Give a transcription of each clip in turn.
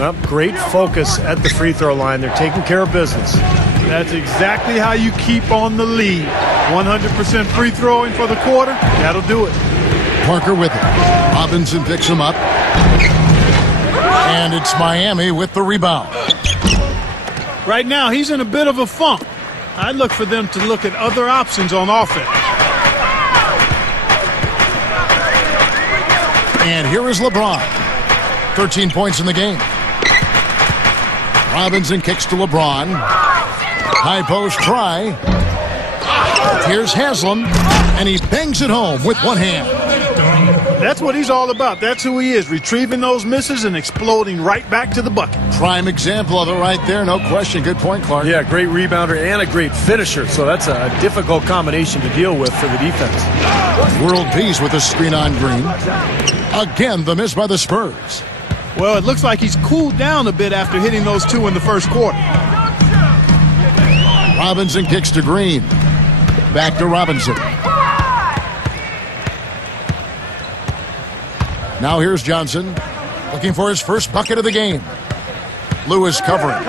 Well, great focus at the free throw line. They're taking care of business. That's exactly how you keep on the lead. 100% free throwing for the quarter. That'll do it. Parker with it. Robinson picks him up. And it's Miami with the rebound. Right now, he's in a bit of a funk. I'd look for them to look at other options on offense. And here is LeBron. 13 points in the game. Robinson kicks to LeBron. High post try. Here's Haslam. And he bangs it home with one hand. That's what he's all about. That's who he is, retrieving those misses and exploding right back to the bucket. Prime example of it right there, no question. Good point, Clark. Yeah, great rebounder and a great finisher, so that's a difficult combination to deal with for the defense. World peace with a screen on Green. Again, the miss by the Spurs. Well, it looks like he's cooled down a bit after hitting those two in the first quarter. Robinson kicks to Green. Back to Robinson. Now here's Johnson, looking for his first bucket of the game. Lewis covering.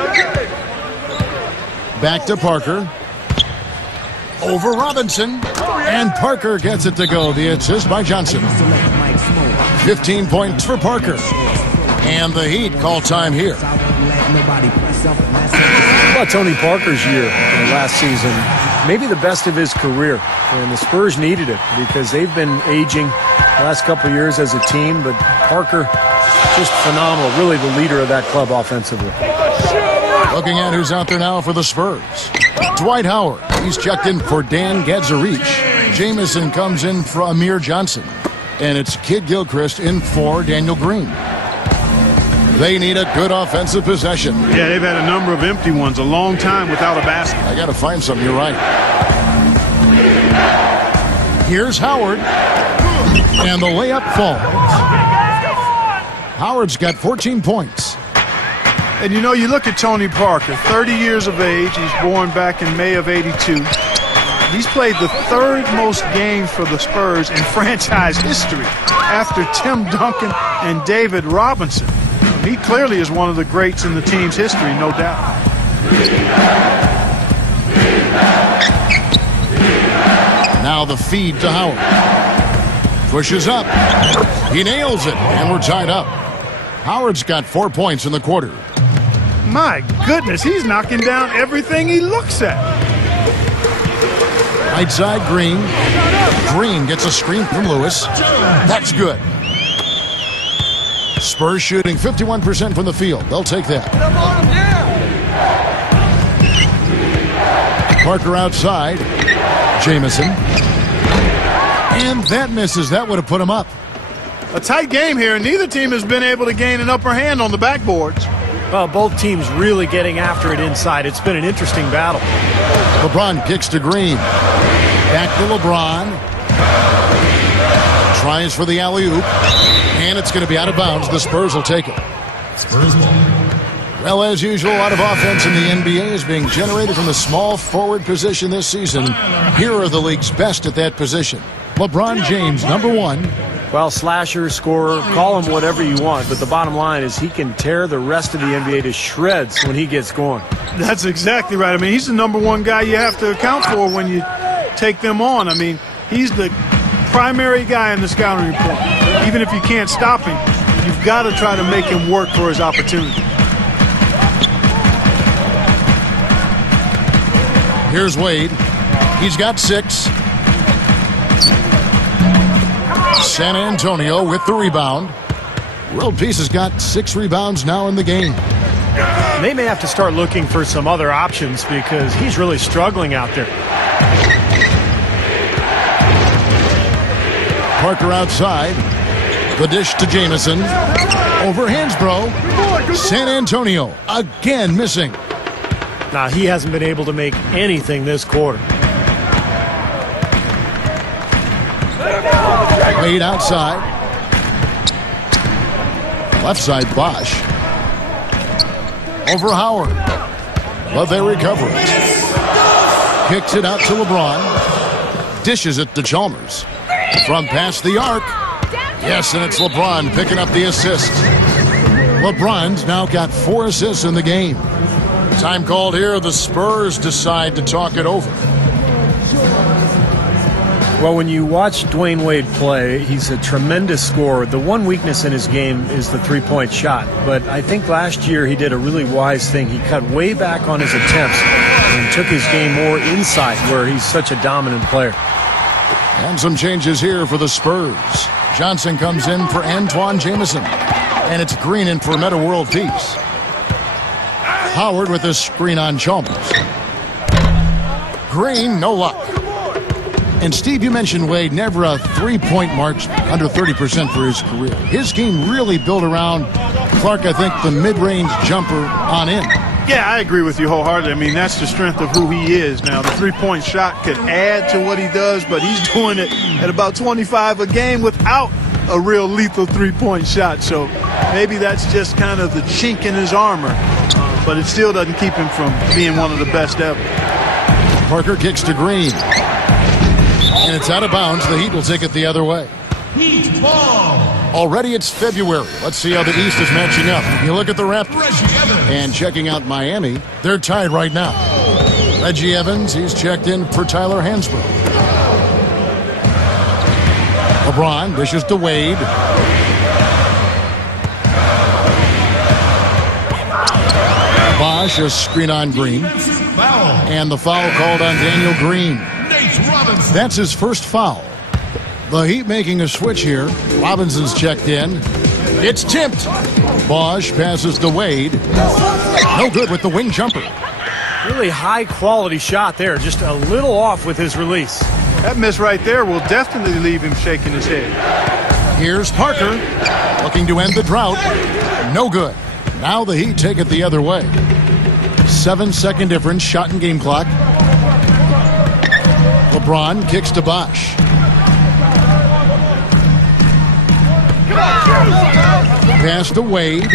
Back to Parker. Over Robinson. And Parker gets it to go. The assist by Johnson. 15 points for Parker. And the Heat call time here. How about Tony Parker's year last season? Maybe the best of his career. And the Spurs needed it because they've been aging the last couple of years as a team. But Parker, just phenomenal. Really the leader of that club offensively. Looking at who's out there now for the Spurs. Dwight Howard. He's checked in for Dan Gadzarich. Jamison comes in for Amir Johnson. And it's Kid Gilchrist in for Daniel Green. They need a good offensive possession. Yeah, they've had a number of empty ones, a long time without a basket. I got to find something. You're right. Here's Howard. And the layup falls. Howard's got 14 points. And you know, you look at Tony Parker, 30 years of age. He's born back in May of '82. He's played the third most games for the Spurs in franchise history after Tim Duncan and David Robinson. He clearly is one of the greats in the team's history, no doubt. Now the feed to Howard. Pushes up. He nails it, and we're tied up. Howard's got 4 points in the quarter. My goodness, he's knocking down everything he looks at. Right side, Green. Green gets a screen from Lewis. That's good. Spurs shooting 51% from the field. They'll take that. Parker outside. Jamison. And that misses. That would have put him up. A tight game here, and neither team has been able to gain an upper hand on the backboards. Well, both teams really getting after it inside. It's been an interesting battle. LeBron kicks to Green. Back to LeBron. Tries for the alley-oop. And it's going to be out of bounds. The Spurs will take it. Spurs ball. Well, as usual, a lot of offense in the NBA is being generated from the small forward position this season. Here are the league's best at that position. LeBron James, number one. Well, slasher, scorer, call him whatever you want, but the bottom line is he can tear the rest of the NBA to shreds when he gets going. That's exactly right. I mean, he's the number one guy you have to account for when you take them on. I mean, he's the primary guy in the scouting report. Even if you can't stop him, you've got to try to make him work for his opportunity. Here's Wade. He's got 6. San Antonio with the rebound. World Peace has got 6 rebounds now in the game. They may have to start looking for some other options because he's really struggling out there. Parker outside. The dish to Jamison. Over Hansbrough. San Antonio again missing. Now, he hasn't been able to make anything this quarter. Wade outside. Left side, Bosch. Over Howard. But they recover it. Kicks it out to LeBron. Dishes it to Chalmers. From past the arc. Yes, and it's LeBron picking up the assist. LeBron's now got 4 assists in the game. Time called here. The Spurs decide to talk it over. Well, when you watch Dwayne Wade play, he's a tremendous scorer. The one weakness in his game is the three-point shot. But I think last year he did a really wise thing. He cut way back on his attempts and took his game more inside, where he's such a dominant player. And some changes here for the Spurs. Johnson comes in for Antoine Jamison. And it's Green in for Metta World Peace. Howard with a screen on Chalmers. Green, no luck. And Steve, you mentioned Wade, never a three-point mark under 30% for his career. His game really built around, Clark, I think, the mid-range jumper on in. Yeah, I agree with you wholeheartedly. I mean, that's the strength of who he is. Now, the three-point shot could add to what he does, but he's doing it at about 25 a game without a real lethal three-point shot. So maybe that's just kind of the chink in his armor, but it still doesn't keep him from being one of the best ever. Parker kicks to Green. And it's out of bounds. The Heat will take it the other way. Heat ball. Already it's February. Let's see how the East is matching up. You look at the Raptors. And checking out Miami, they're tied right now. Reggie Evans, he's checked in for Tyler Hansbrough. LeBron dishes to Wade. Bosh, a screen on Green. And the foul called on Daniel Green. That's his first foul. The Heat making a switch here. Robinson's checked in. It's tipped. Bosh passes to Wade. No good with the wing jumper. Really high-quality shot there. Just a little off with his release. That miss right there will definitely leave him shaking his head. Here's Parker looking to end the drought. No good. Now the Heat take it the other way. 7-second difference, shot and game clock. LeBron kicks to Bosh. Pass to Wade.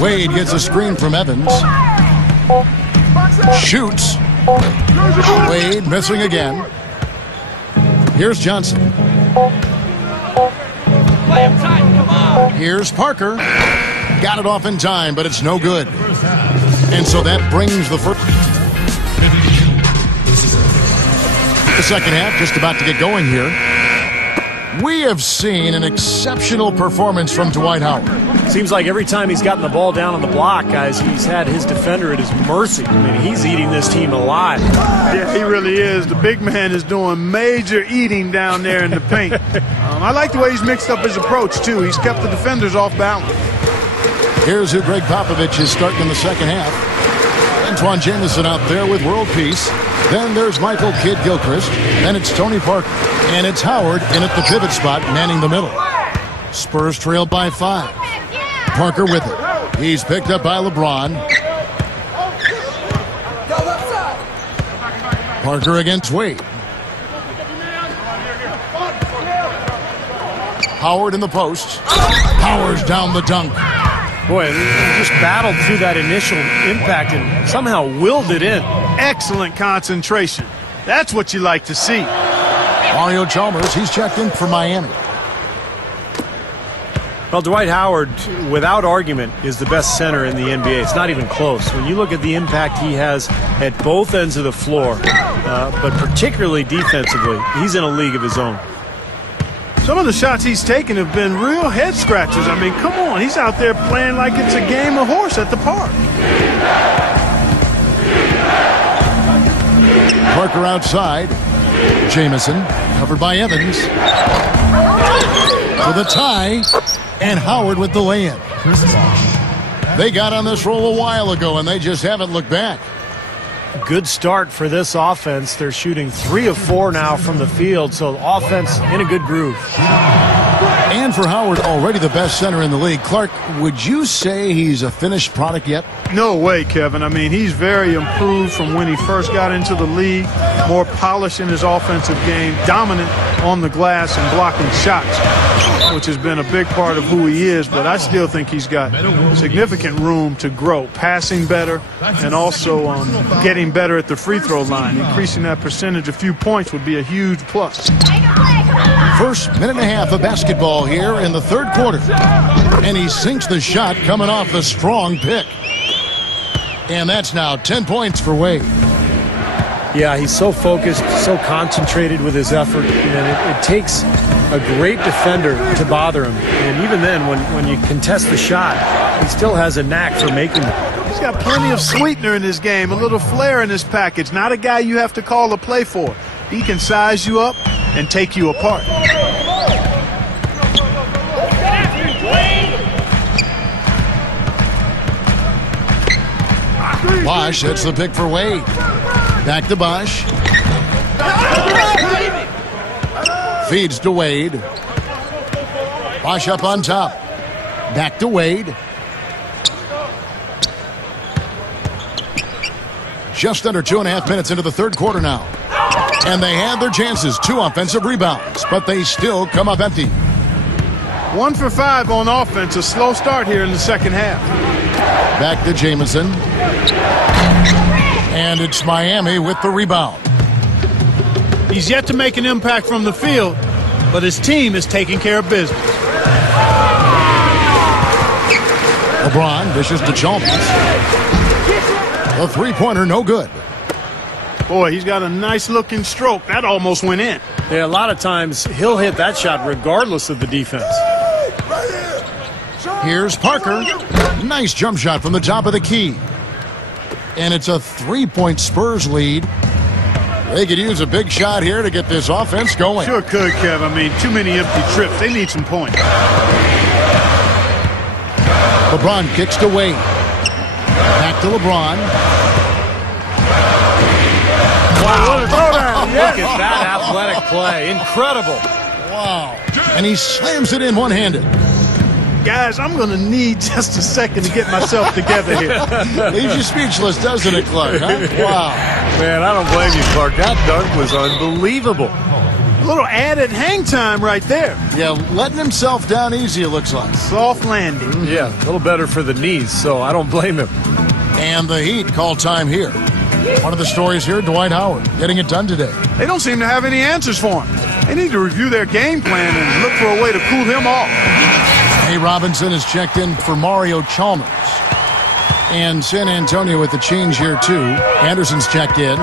Wade gets a screen from Evans. Shoots. Wade missing again. Here's Johnson. Here's Parker. Got it off in time, but it's no good. And so that brings the first. The second half just about to get going here. We have seen an exceptional performance from Dwight Howard. Seems like every time he's gotten the ball down on the block, guys, he's had his defender at his mercy. I mean, he's eating this team alive. Yeah, he really is. The big man is doing major eating down there in the paint. I like the way he's mixed up his approach, too. He's kept the defenders off balance. Here's who Greg Popovich is starting in the second half. Antoine Jamison out there with world peace. Then there's Michael Kidd-Gilchrist. Then it's Tony Parker. And it's Howard in at the pivot spot, manning the middle. Spurs trail by 5. Parker with it. He's picked up by LeBron. Parker against Wade. Howard in the post. Powers down the dunk. Boy, he just battled through that initial impact and somehow willed it in. Excellent concentration. That's what you like to see. Mario Chalmers, he's checked in for Miami. Well, Dwight Howard, without argument, is the best center in the NBA. It's not even close. When you look at the impact he has at both ends of the floor, but particularly defensively, he's in a league of his own. Some of the shots he's taken have been real head scratchers. I mean, come on. He's out there playing like it's a game of horse at the park. Parker outside. Jamison covered by Evans. For the tie. And Howard with the lay-in. They got on this roll a while ago, and they just haven't looked back. Good start for this offense. They're shooting 3 of 4 now from the field, so offense in a good groove. And for Howard, already the best center in the league. Clark, would you say he's a finished product yet? No way, Kevin. I mean, he's very improved from when he first got into the league. more polish in his offensive game, dominant on the glass and blocking shots, which has been a big part of who he is. But I still think he's got significant room to grow, passing better and also getting better at the free throw line. Increasing that percentage a few points would be a huge plus. First minute and a half of basketball here in the third quarter. And he sinks the shot coming off the strong pick. And that's now 10 points for Wade. Yeah, he's so focused, so concentrated with his effort, and it takes a great defender to bother him. And even then, when you contest the shot, he still has a knack for making them. He's got plenty of sweetener in his game, a little flair in his package. Not a guy you have to call a play for. He can size you up and take you apart. Bosch hits the pick for Wade. Back to Bosch. Feeds to Wade. Bosch up on top. Back to Wade. Just under 2.5 minutes into the third quarter now. And they had their chances. 2 offensive rebounds, but they still come up empty. 1 for 5 on offense. A slow start here in the second half. Back to Jamison. And it's Miami with the rebound. He's yet to make an impact from the field, but his team is taking care of business. LeBron dishes to Chalmers. A three-pointer, no good. Boy, he's got a nice-looking stroke. That almost went in. Yeah, a lot of times he'll hit that shot regardless of the defense. Here's Parker. Nice jump shot from the top of the key. And it's a 3-point Spurs lead. They could use a big shot here to get this offense going. Sure could, Kev. I mean, too many empty trips. They need some points. LeBron kicks to Wade. Back to LeBron. Wow, what a throwdown. Look at that athletic play. Incredible. Wow. And he slams it in one-handed. Guys, I'm going to need just a second to get myself together here. Leaves you speechless, doesn't it, Clark? Huh? Wow. Man, I don't blame you, Clark. That dunk was unbelievable. A little added hang time right there. Yeah, letting himself down easy, it looks like. Soft landing. Yeah, a little better for the knees, so I don't blame him. And the Heat call time here. One of the stories here, Dwight Howard getting it done today. They don't seem to have any answers for him. They need to review their game plan and look for a way to cool him off. Hey, Robinson has checked in for Mario Chalmers. And San Antonio with the change here, too. Anderson's checked in.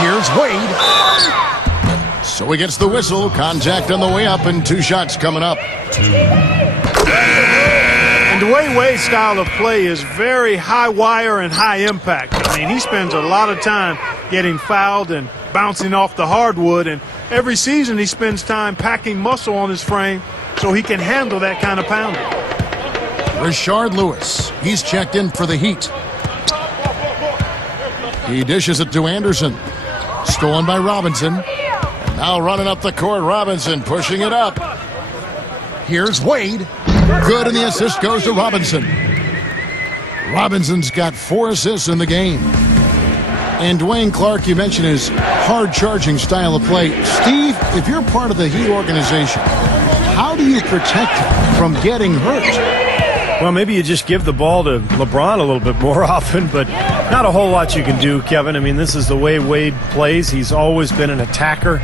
Here's Wade. So he gets the whistle. Contact on the way up and 2 shots coming up. And the way Wade's style of play is very high wire and high impact. I mean, he spends a lot of time getting fouled and bouncing off the hardwood, and every season he spends time packing muscle on his frame so he can handle that kind of pounding. Rashard Lewis, he's checked in for the Heat. He dishes it to Anderson. Stolen by Robinson. And now running up the court, Robinson pushing it up. Here's Wade. Good, and the assist goes to Robinson. Robinson's got 4 assists in the game. And Dwayne Clark, you mentioned his hard-charging style of play. Steve, if you're part of the Heat organization, how do you protect him from getting hurt? Well, maybe you just give the ball to LeBron a little bit more often, but not a whole lot you can do, Kevin. I mean, this is the way Wade plays. He's always been an attacker.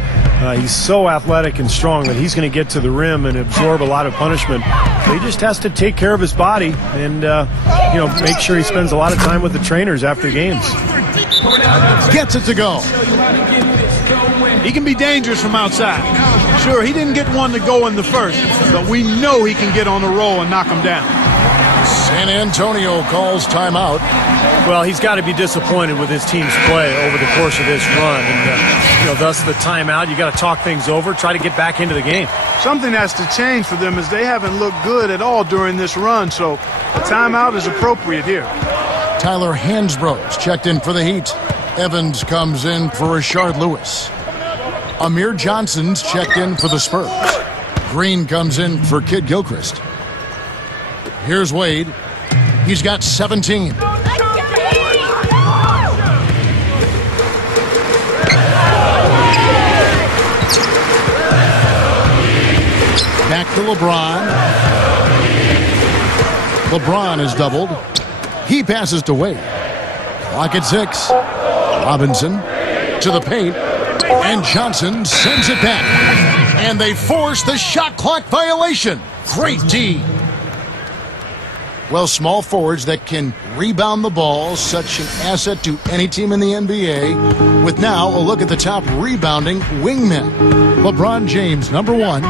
He's so athletic and strong that he's going to get to the rim and absorb a lot of punishment. So he just has to take care of his body and, make sure he spends a lot of time with the trainers after games. Gets it to go. He can be dangerous from outside. Sure, he didn't get one to go in the first, but we know he can get on a roll and knock him down. San Antonio calls timeout. Well, he's got to be disappointed with his team's play over the course of this run. And, thus the timeout. You got to talk things over, try to get back into the game. Something has to change for them as they haven't looked good at all during this run, so a timeout is appropriate here. Tyler Hansbrough's checked in for the Heat. Evans comes in for Rashard Lewis. Amir Johnson's checked in for the Spurs. Green comes in for Kid Gilchrist. Here's Wade. He's got 17. to LeBron. LeBron is doubled. He passes to Wade. Clock at 6. Robinson to the paint. And Johnson sends it back. And they force the shot clock violation. Great D. Well, small forwards that can rebound the ball, such an asset to any team in the NBA. With now a look at the top rebounding wingmen. LeBron James, number 1.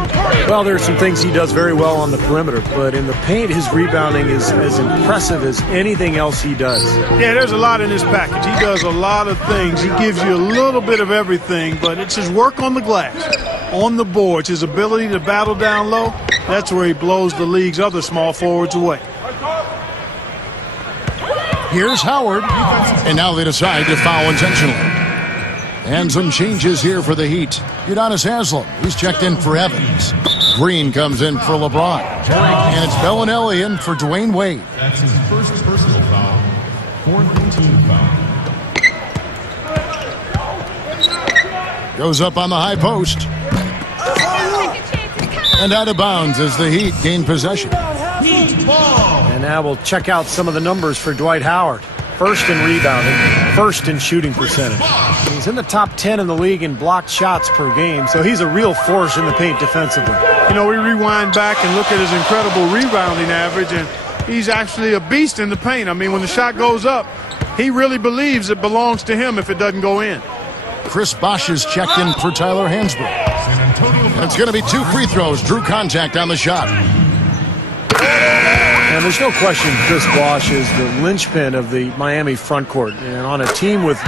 Well, there are some things he does very well on the perimeter, but in the paint, his rebounding is as impressive as anything else he does. Yeah, there's a lot in his package. He does a lot of things. He gives you a little bit of everything, but it's his work on the glass, on the boards, his ability to battle down low. That's where he blows the league's other small forwards away. Here's Howard, and now they decide to foul intentionally. And some changes here for the Heat. Udonis Haslem, he's checked in for Evans. Green comes in for LeBron. And it's Bellinelli in for Dwayne Wade. That's his first personal foul. 4th team foul. Goes up on the high post. And out of bounds as the Heat gain possession. Heat ball. And now we'll check out some of the numbers for Dwight Howard. First in rebounding, first in shooting percentage. He's in the top 10 in the league in blocked shots per game, so he's a real force in the paint defensively. You know, we rewind back and look at his incredible rebounding average, and he's actually a beast in the paint. I mean, when the shot goes up, he really believes it belongs to him if it doesn't go in. Chris Bosh is checked in for Tyler Hansbrough. And it's going to be 2 free throws. Drew contact on the shot. And there's no question Chris Bosh is the linchpin of the Miami front court. And on a team with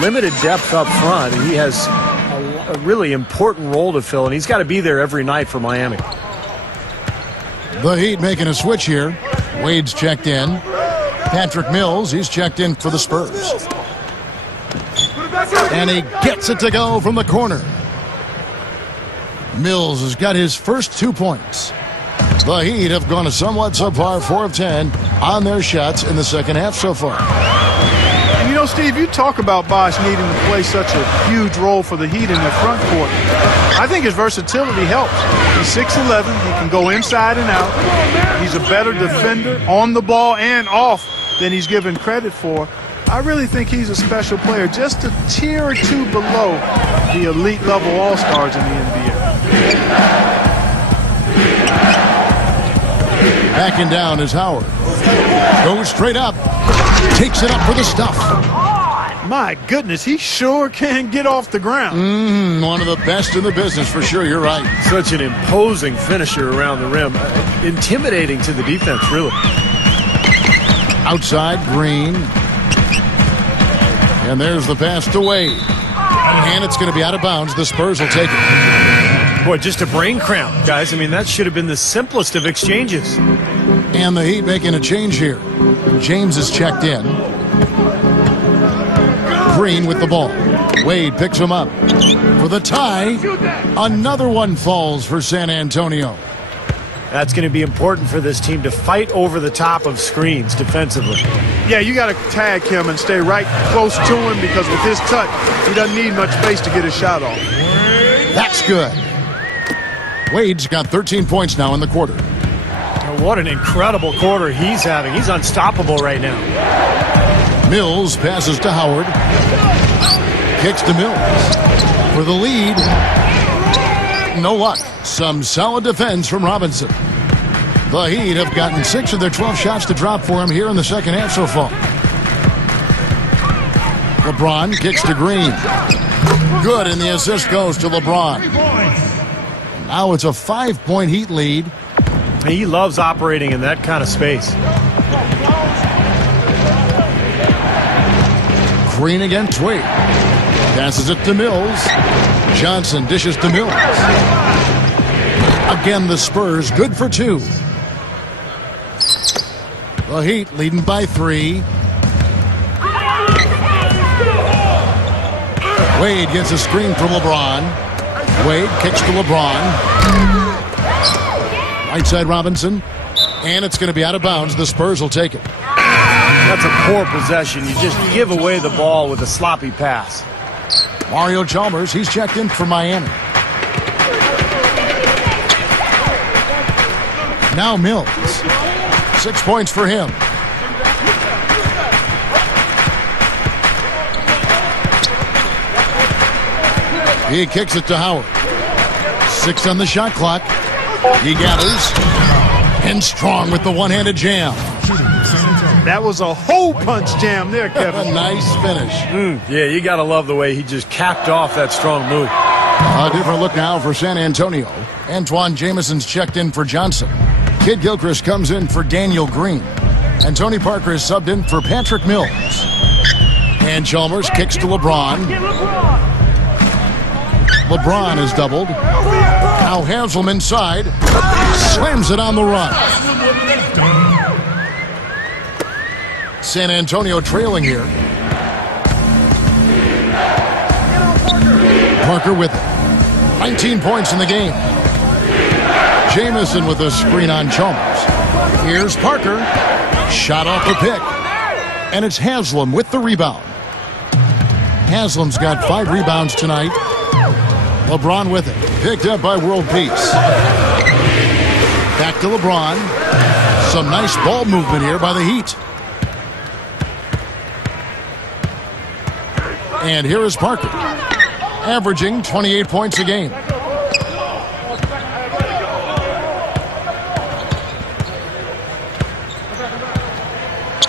limited depth up front, he has a really important role to fill, and he's got to be there every night for Miami. The Heat making a switch here. Wade's checked in. Patrick Mills, he's checked in for the Spurs. And he gets it to go from the corner. Mills has got his first 2 points. The Heat have gone a somewhat subpar 4 of 10 on their shots in the second half so far. And you know, Steve, you talk about Bosh needing to play such a huge role for the Heat in their front court. I think his versatility helps. He's 6'11", he can go inside and out. He's a better defender on the ball and off than he's given credit for. I really think he's a special player, just a tier or 2 below the elite level all-stars in the NBA. Backing down is Howard. Goes straight up. Takes it up for the stuff. My goodness, he sure can get off the ground. One of the best in the business for sure, you're right. Such an imposing finisher around the rim. Intimidating to the defense, really. Outside, Green. And there's the pass to Wade. And it's going to be out of bounds. The Spurs will take it. Boy, just a brain cramp, guys. I mean, that should have been the simplest of exchanges. And the Heat making a change here. James is checked in. Green with the ball. Wade picks him up for the tie. Another one falls for San Antonio. That's going to be important for this team to fight over the top of screens defensively. Yeah, you got to tag him and stay right close to him, because with his touch, he doesn't need much space to get his shot off. That's good. Wade's got 13 points now in the quarter. What an incredible quarter he's having. He's unstoppable right now. Mills passes to Howard. Kicks to Mills. For the lead. No luck. Some solid defense from Robinson. The Heat have gotten 6 of their 12 shots to drop for him here in the second half so far. LeBron kicks to Green. Good, and the assist goes to LeBron. Now it's a 5-point Heat lead. He loves operating in that kind of space. Green against Wade. Passes it to Mills. Johnson dishes to Mills. Again, the Spurs good for 2. The Heat leading by 3. Wade gets a screen from LeBron. Wade kicks to LeBron. Right side Robinson. And it's going to be out of bounds. The Spurs will take it. That's a poor possession. You just give away the ball with a sloppy pass. Mario Chalmers, he's checked in for Miami. Now Mills. 6 points for him. He kicks it to Howard. 6 on the shot clock. He gathers. And strong with the one-handed jam. That was a hole punch jam there, Kevin. A nice finish. Yeah, you got to love the way he just capped off that strong move. A different look now for San Antonio. Antoine Jameson's checked in for Johnson. Kid Gilchrist comes in for Daniel Green. And Tony Parker is subbed in for Patrick Mills. And Chalmers kicks to LeBron. LeBron is doubled. Now Haslem inside. Slams it on the run. San Antonio trailing here. Parker with it. 19 points in the game. Jamison with a screen on Chalmers. Here's Parker. Shot off the pick. And it's Haslem with the rebound. Haslem's got 5 rebounds tonight. LeBron with it. Picked up by World Peace. Back to LeBron. Some nice ball movement here by the Heat. And here is Parker. Averaging 28 points a game.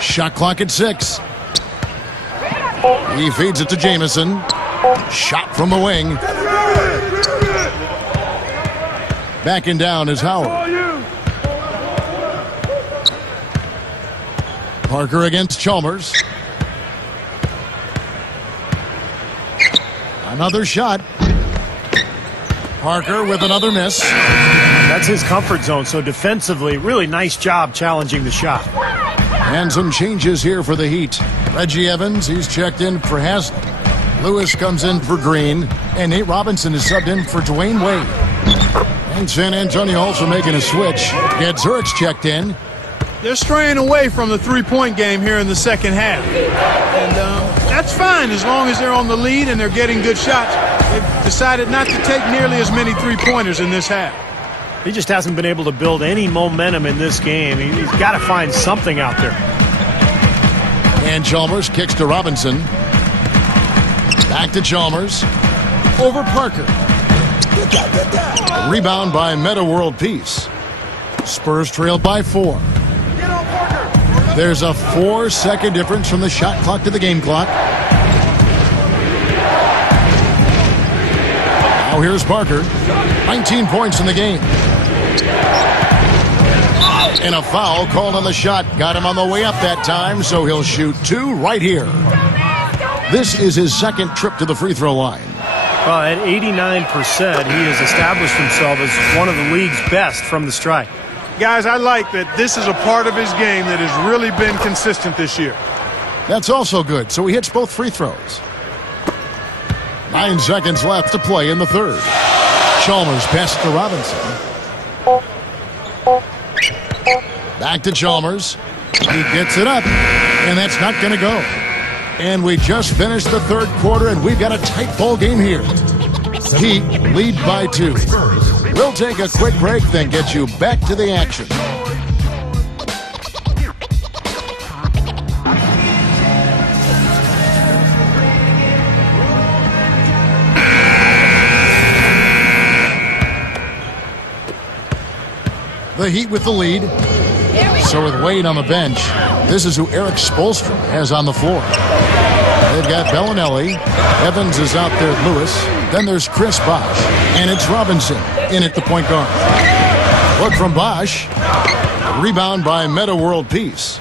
Shot clock at 6. He feeds it to Jamison. Shot from the wing. Backing down is Howard. Parker against Chalmers. Another shot. Parker with another miss. That's his comfort zone, so defensively, really nice job challenging the shot. And some changes here for the Heat. Reggie Evans, he's checked in for Haslem. Lewis comes in for Green. And Nate Robinson is subbed in for Dwayne Wade. And San Antonio also making a switch. Gadzuric's checked in. They're straying away from the three-point game here in the second half. And that's fine as long as they're on the lead and they're getting good shots. They've decided not to take nearly as many three-pointers in this half. He just hasn't been able to build any momentum in this game. He's got to find something out there. And Chalmers kicks to Robinson. Back to Chalmers. Over Parker. Rebound by Meta World Peace. Spurs trailed by 4. There's a 4-second difference from the shot clock to the game clock. Now here's Parker. 19 points in the game. And a foul called on the shot. Got him on the way up that time, so he'll shoot 2 right here. This is his second trip to the free throw line. At 89%, he has established himself as one of the league's best from the strike. Guys, I like that this is a part of his game that has really been consistent this year. That's also good, so he hits both free throws. 9 seconds left to play in the third. Chalmers pass to Robinson. Back to Chalmers. He gets it up, and that's not going to go. And we just finished the third quarter, and we've got a tight ball game here. Heat lead by 2. We'll take a quick break, then get you back to the action. The Heat with the lead. So with Wade on the bench, this is who Eric Spoelstra has on the floor. They've got Bellinelli. Evans is out there at Lewis. Then there's Chris Bosh. And it's Robinson in at the point guard. Look from Bosh. Rebound by Meta World Peace.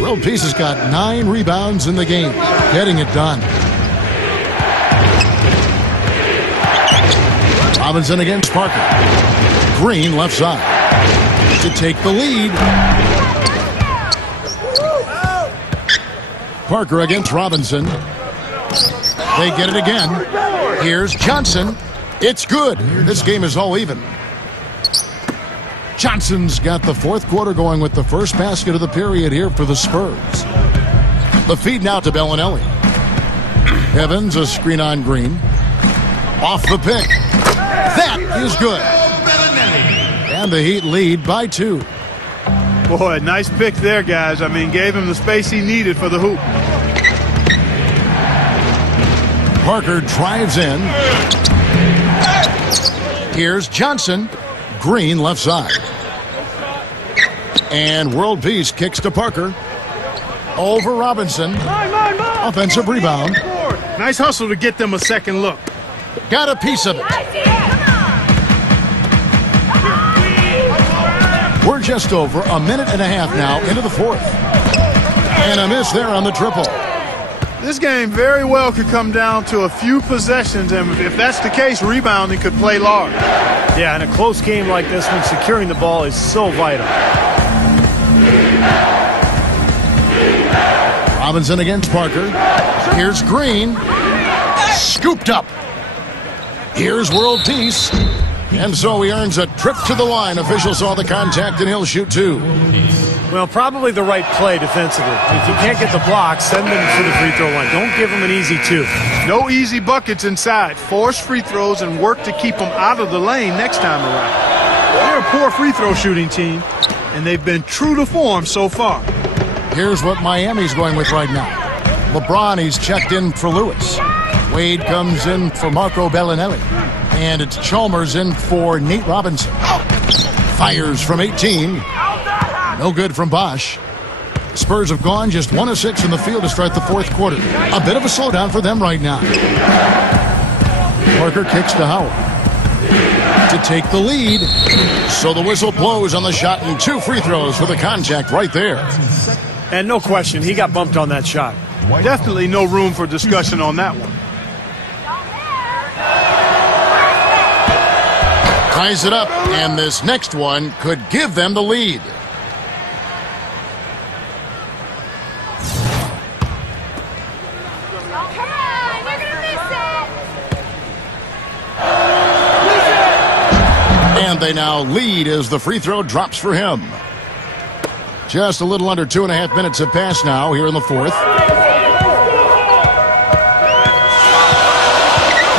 World Peace has got 9 rebounds in the game. Getting it done. Robinson against Parker. Green left side. To take the lead. Parker against Robinson. They get it again. Here's Johnson. It's good. This game is all even. Johnson's got the fourth quarter going with the first basket of the period here for the Spurs. The feed now to Bellinelli. Evans, a screen on Green. Off the pick. That is good. And the Heat lead by 2. Boy, nice pick there, guys. I mean, gave him the space he needed for the hoop. Parker drives in. Here's Johnson. Green left side. And World Peace kicks to Parker. Over Robinson. Offensive rebound. Nice hustle to get them a second look. Got a piece of it. We're just over a minute and a half now into the fourth. And a miss there on the triple. This game very well could come down to a few possessions, and if that's the case, rebounding could play large. Yeah, in a close game like this one, securing the ball is so vital. Robinson against Parker. Here's Green. Scooped up. Here's World Peace. And so he earns a trip to the line. Officials saw the contact, and he'll shoot 2. Well, probably the right play defensively. If you can't get the block, send them to the free throw line. Don't give them an easy 2. No easy buckets inside. Force free throws and work to keep them out of the lane next time around. They're a poor free throw shooting team, and they've been true to form so far. Here's what Miami's going with right now. LeBron, he's checked in for Lewis. Wade comes in for Marco Bellinelli. And it's Chalmers in for Nate Robinson. Fires from 18. No good from Bosch. Spurs have gone just 1 of 6 in the field to start the fourth quarter. A bit of a slowdown for them right now. Parker kicks to Howard to take the lead. So the whistle blows on the shot, and 2 free throws for the contact right there. And no question, he got bumped on that shot. Definitely no room for discussion on that one. Ties it up, and this next one could give them the lead. And they now lead as the free throw drops for him. Just a little under 2.5 minutes have passed now here in the fourth.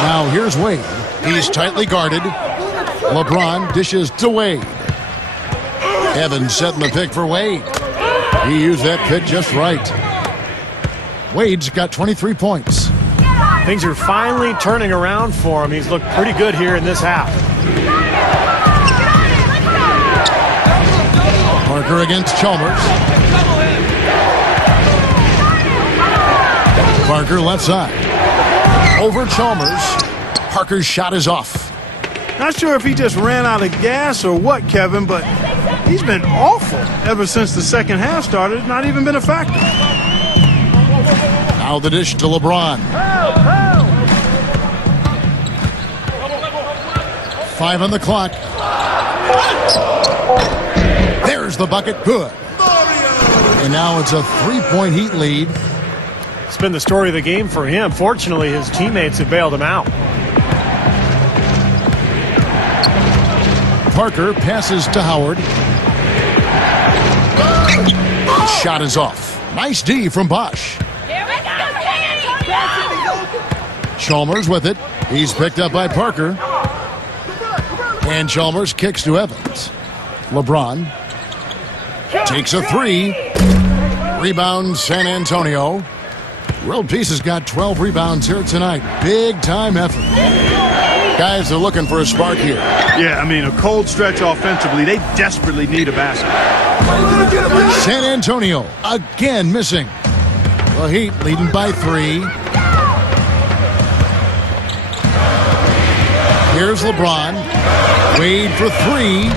Now here's Wade. He's tightly guarded. LeBron dishes to Wade. Evans setting the pick for Wade. He used that pick just right. Wade's got 23 points. Things are finally turning around for him. He's looked pretty good here in this half. Parker against Chalmers. Parker left side. Over Chalmers. Parker's shot is off. Not sure if he just ran out of gas or what, Kevin, but he's been awful ever since the second half started. Not even been a factor. Now the dish to LeBron. 5 on the clock. There's the bucket. Good. And now it's a 3-point Heat lead. It's been the story of the game for him. Fortunately, his teammates have bailed him out. Parker passes to Howard. Shot is off. Nice D from Bosch. Chalmers with it. He's picked up by Parker. And Chalmers kicks to Evans. LeBron takes a 3. Rebound San Antonio. World Peace has got 12 rebounds here tonight. Big time effort. Guys, they're looking for a spark here. Yeah, I mean, a cold stretch offensively. They desperately need a basket. San Antonio again missing. The Heat leading by 3. Here's LeBron. Wade for 3.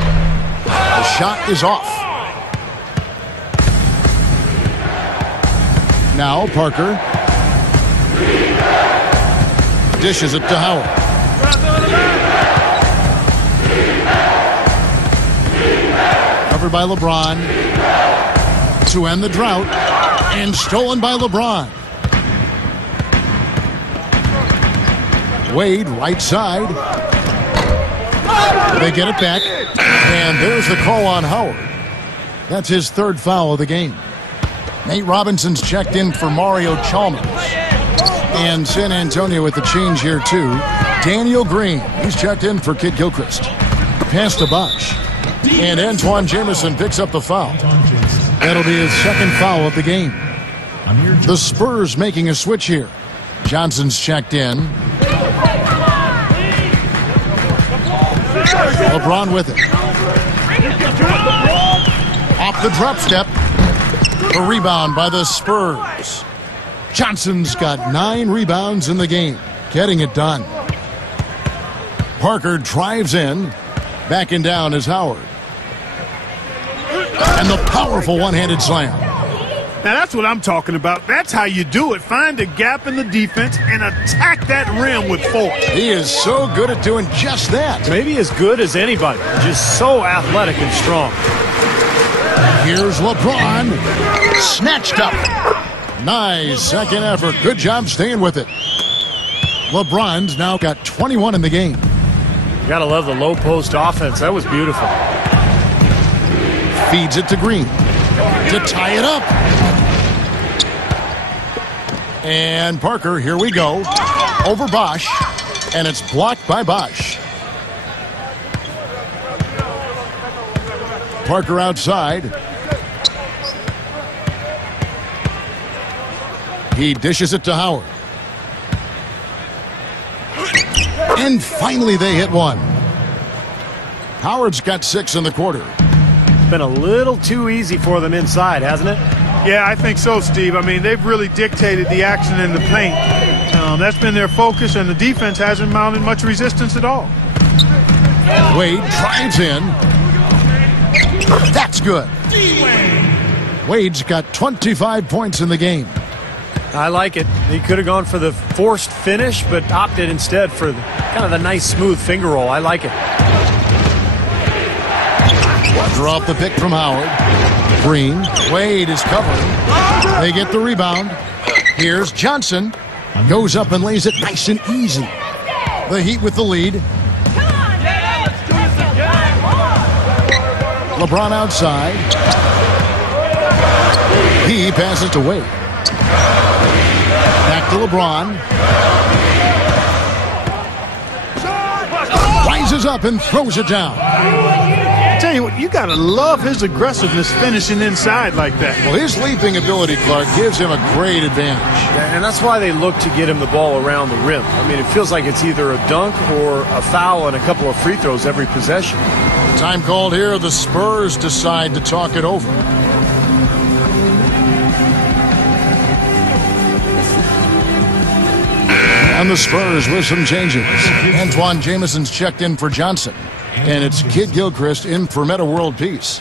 The shot is off. Now Parker dishes it to Howard. Covered by LeBron to end the drought, and stolen by LeBron. Wade right side. They get it back, and there's the call on Howard. That's his 3rd foul of the game. Nate Robinson's checked in for Mario Chalmers. And San Antonio with the change here too. Daniel Green, he's checked in for Kid Gilchrist. Pass to Bosch. And Antoine Jamison picks up the foul. That'll be his second foul of the game. The Spurs making a switch here. Johnson's checked in. LeBron with it. Off the drop step. The rebound by the Spurs. Johnson's got 9 rebounds in the game, getting it done. Parker drives in. Backing down is Howard. And the powerful one-handed slam. Now that's what I'm talking about. That's how you do it. Find a gap in the defense and attack that rim with force. He is so good at doing just that. Maybe as good as anybody. Just so athletic and strong. Here's LeBron. Snatched up. Nice second effort. Good job staying with it. LeBron's now got 21 in the game. You gotta love the low post offense. That was beautiful. Feeds it to Green to tie it up. And Parker, here we go. Over Bosch. And it's blocked by Bosch. Parker outside. He dishes it to Howard. And finally they hit one. Howard's got 6 in the quarter. Been a little too easy for them inside, hasn't it? Yeah, I think so, Steve. I mean, they've really dictated the action in the paint. That's been their focus, and the defense hasn't mounted much resistance at all. Wade drives in. That's good. Wade's got 25 points in the game. I like it. He could have gone for the forced finish, but opted instead for kind of the nice, smooth finger roll. I like it. Drop the pick from Howard. Green. Wade is covering. They get the rebound. Here's Johnson. Goes up and lays it nice and easy. The Heat with the lead. LeBron outside. He passes to Wade. Back to LeBron. Rises up and throws it down. I tell you what, you got to love his aggressiveness finishing inside like that. Well, his leaping ability, Clark, gives him a great advantage. Yeah, and that's why they look to get him the ball around the rim. I mean, it feels like it's either a dunk or a foul and a couple of free throws every possession. Time called here. The Spurs decide to talk it over. And the Spurs with some changes. Antoine Jamison's checked in for Johnson. And it's Kid Gilchrist in for Meta World Peace.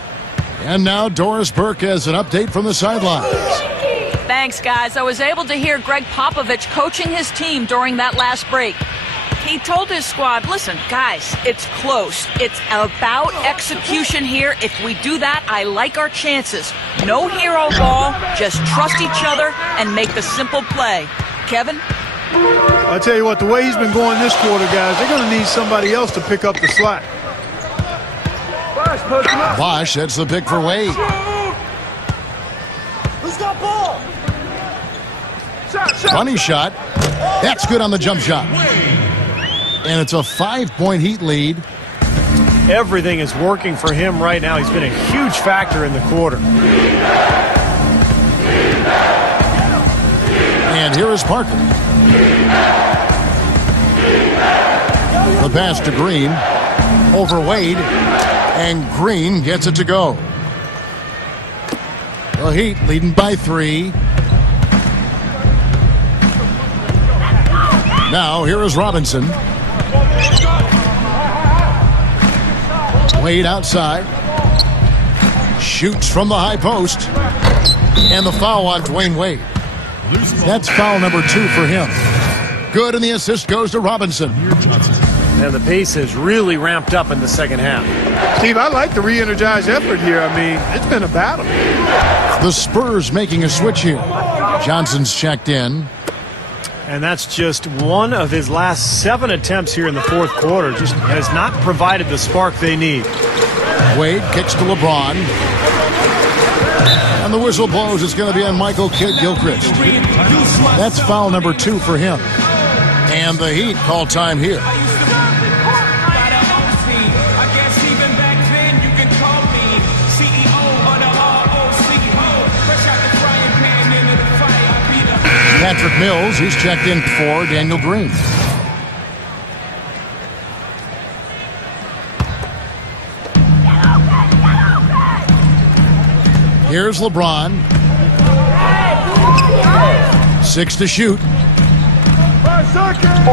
And now Doris Burke has an update from the sidelines. Thanks, guys. I was able to hear Greg Popovich coaching his team during that last break. He told his squad, listen, guys, it's close. It's about execution here. If we do that, I like our chances. No hero ball, just trust each other and make the simple play. Kevin? I tell you what, the way he's been going this quarter, guys, they're going to need somebody else to pick up the slack. Bosch, that's the pick for Wade. Who's got ball? Funny shot. That's good on the jump shot. And it's a 5-point Heat lead. Everything is working for him right now. He's been a huge factor in the quarter. And here is Parker. The pass to Green. Over Wade. And Green gets it to go. The Heat leading by 3. Now here is Robinson. Wade outside. Shoots from the high post. And the foul on Dwayne Wade. That's foul number 2 for him. Good, and the assist goes to Robinson. And the pace has really ramped up in the second half. Steve, I like the re-energized effort here. I mean, it's been a battle. The Spurs making a switch here. Johnson's checked in. And that's just one of his last 7 attempts here in the fourth quarter. Just has not provided the spark they need. Wade kicks to LeBron. And the whistle blows. It's going to be on Michael Kid Gilchrist. That's foul number 2 for him. And the Heat call time here. Patrick Mills, he's checked in for Daniel Green. Here's LeBron. 6 to shoot.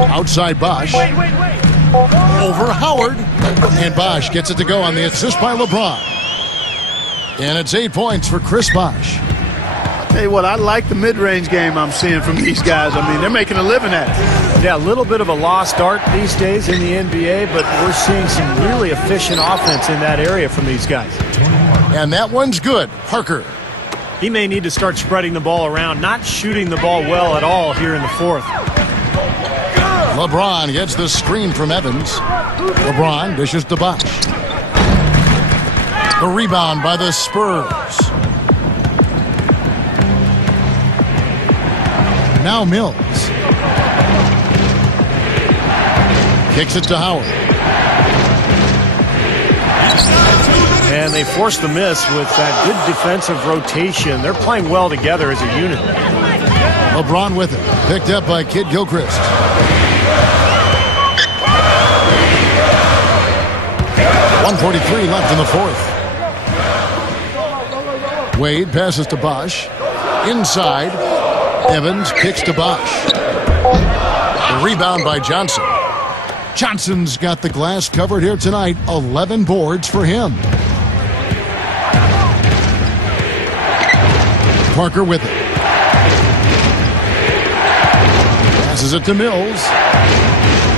Outside Bosh. Over Howard. And Bosh gets it to go on the assist by LeBron. And it's 8 points for Chris Bosh. Hey, what I like the mid-range game I'm seeing from these guys. I mean, they're making a living at it. Yeah, a little bit of a lost art these days in the NBA, but we're seeing some really efficient offense in that area from these guys. And that one's good. Parker. He may need to start spreading the ball around, not shooting the ball well at all here in the fourth. LeBron gets the screen from Evans. LeBron dishes to Bosh. The rebound by the Spurs. Now Mills. Kicks it to Howard. And they force the miss with that good defensive rotation. They're playing well together as a unit. LeBron with it. Picked up by Kid Gilchrist. .143 left in the fourth. Wade passes to Bosh. Inside. Evans kicks to Bosh. The rebound by Johnson. Johnson's got the glass covered here tonight. 11 boards for him. Parker with it. Passes it to Mills.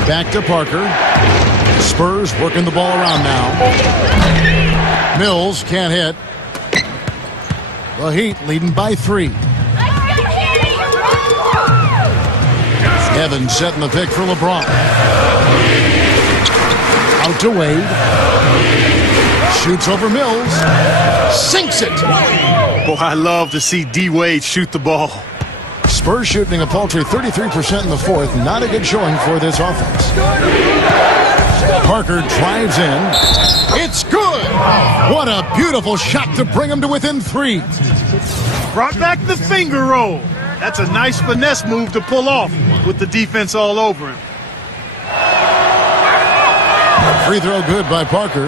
Back to Parker. Spurs working the ball around now. Mills can't hit. The Heat leading by 3. Evans setting the pick for LeBron. Out to Wade. Shoots over Mills. Sinks it. Boy, I love to see D. Wade shoot the ball. Spurs shooting a paltry 33% in the fourth. Not a good showing for this offense. Parker drives in. It's good. What a beautiful shot to bring him to within 3. Brought back the finger roll. That's a nice finesse move to pull off with the defense all over him. Free throw good by Parker.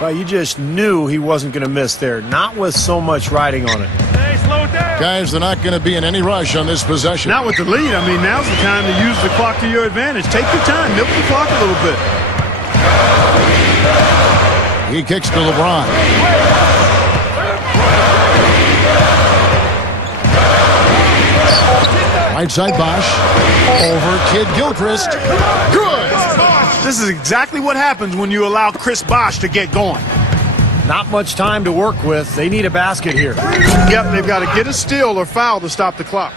Well, you just knew he wasn't going to miss there. Not with so much riding on it. Hey, slow it down. Guys, they're not going to be in any rush on this possession. Not with the lead. I mean, now's the time to use the clock to your advantage. Take your time. Milk the clock a little bit. He kicks to LeBron. Right side Bosh. Over Kid Gilchrist. Good. This is exactly what happens when you allow Chris Bosh to get going. Not much time to work with. They need a basket here. Yep, they've got to get a steal or foul to stop the clock.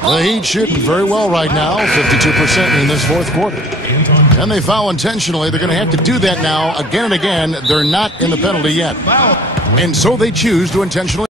The Heat shooting very well right now, 52% in this fourth quarter. And they foul intentionally. They're going to have to do that now again and again. They're not in the penalty yet. And so they choose to intentionally